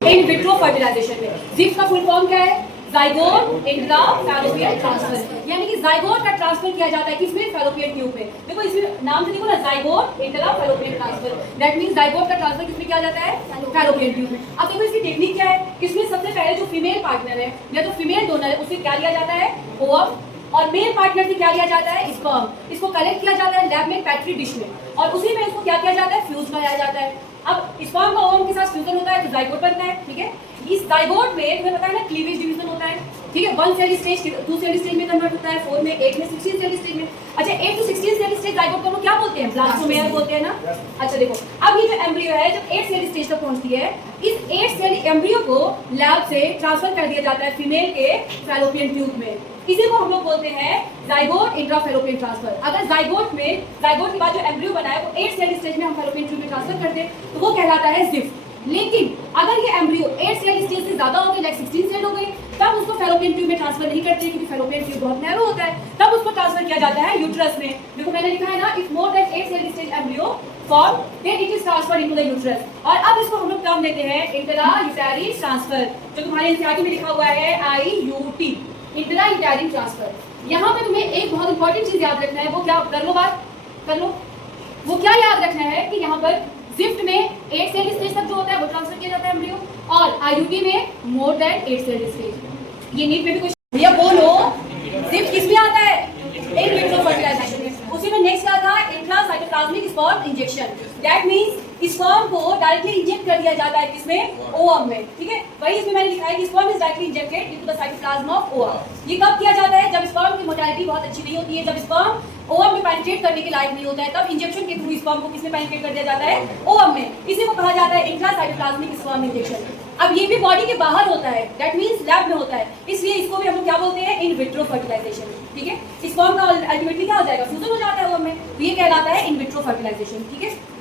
In vitro fertilisation में zip का full form क्या है? जाइगोट इंट्रा फैलोपियन ट्रांसफर, यानी कि जाइगोट का ट्रांसफर किया जाता है किसमें? फैलोपियन ट्यूब में। देखो इसमें नाम से देखो ना, zygote intra fallopian transfer, that means zygote का ट्रांसफर किसमें किया जाता है? फैलोपियन ट्यूब में। अब देखो इसकी टेक्निक क्या है? इसमें सबसे पहले जो फीमेल पार्टनर है या तो फीमेल डोनर है उसे क्या लिया जाता है? ओवम, और मेल पार्टनर से क्या लिया जाता है? स्पर्म। इसको कलेक्ट किया जाता है लैब में पेट्री डिश में, और उसी में इसको क्या किया जाता है? फ्यूज कराया जाता है। अब स्पर्म का ओवम के साथ फ्यूजन होता है तो जाइगोट बनता है, ठीक है। इस जाइगोट में तुम्हें पता है ना, क्लीवेज डिवीजन होता है, ठीक है। 1 सेल स्टेज 2 सेल स्टेज में कन्वर्ट होता है, 4 में, 8 में, 16 सेल स्टेज में। अच्छा, 8 to 16 सेल स्टेज जाइगोट को हम क्या बोलते हैं? ब्लास्टोमेयर बोलते हैं ना। अच्छा देखो, अब ये जो एम्ब्रियो है जब 8 सेल स्टेज तक पहुंचती है, इस 8 सेल एम्ब्रियो को लैब से ट्रांसफर कर दिया जाता है फीमेल के फैलोपियन ट्यूब में। इसी को हम लोग बोलते हैं जाइगोट इंट्राफैलोपियन ट्रांसफर। अगर जाइगोट के बाद जो एम्ब्रियो बना है वो 8 सेल स्टेज में हम फैलोपियन ट्यूब में ट्रांसफर करते हैं तो वो कहलाता है जिप। लेकिन अगर ये एम्ब्रियो 8 सेल स्टेज से ज्यादा हो गई, लाइक 16 सेल हो गई, तब उसको फैलोपियन ट्यूब में ट्रांसफर नहीं करते क्योंकि फैलोपियन ट्यूब बहुत नैरो होता है। तब उसको ट्रांसफर किया जाता है यूट्रस में। देखो मैंने लिखा है ना, if more than 8 cell stage embryo form then it is transferred into the uterus. और अब इसको हम लोग टर्म देते हैं इंट्रा यूटेरिन ट्रांसफर, जो तुम्हारे एनसीईआरटी में लिखा हुआ है IUT, इंट्रा यूटेरिन ट्रांसफर। यहाँ पे तुम्हें एक बहुत इंपॉर्टेंट चीज याद रखना है, वो क्या? कर लो बात, कर लो। वो क्या याद रखना है कि यहाँ पर जिफ्ट में 8 सेल स्टेज तक जो होता है वो ट्रांसफर किया जाता है एम्ब्रियो, और IUT में मोर देन 8 सेल स्टेज। ये नीट में भी कुछ भैया बोलो, जिफ्ट किसमें आता है? इन विट्रो फर्टिलाइजेशन में। उसी में नेक्स्ट क्या था? Intracytoplasmic sperm injection, that means sperm को डायरेक्टली इंजेक्ट कर दिया जाता है किसमें? ओवम में, ठीक है। वही इसमें मैंने लिखा है कि sperm is directly injected into the cytoplasm of ovum. ये कब किया जाता है? जब स्पर्म की मोटालिटी बहुत अच्छी नहीं होती है, जब स्पर्म ओवम में पेनिट्रेट करने के लायक नहीं होता है, तब इंजेक्शन के थ्रू स्पर्म को किसमें पेनिट्रेट कर दिया जाता है? ओवम में। इसी को कहा जाता है इंट्रासाइटोप्लाज्मिक स्पर्म इंजेक्शन। अब ये भी बॉडी के बाहर होता है, दैट मींस लैब में होता है, इसलिए इसको भी हम लोग क्या बोलते हैं? इन विट्रो फर्टिलाइजेशन, ठीक है। स्पर्म का अल्टीमेटली क्या हो जाएगा? फ्यूजन हो जाता है ओवम में, तो ये कहलाता है इन विट्रो फर्टिलाइजेशन, ठीक है।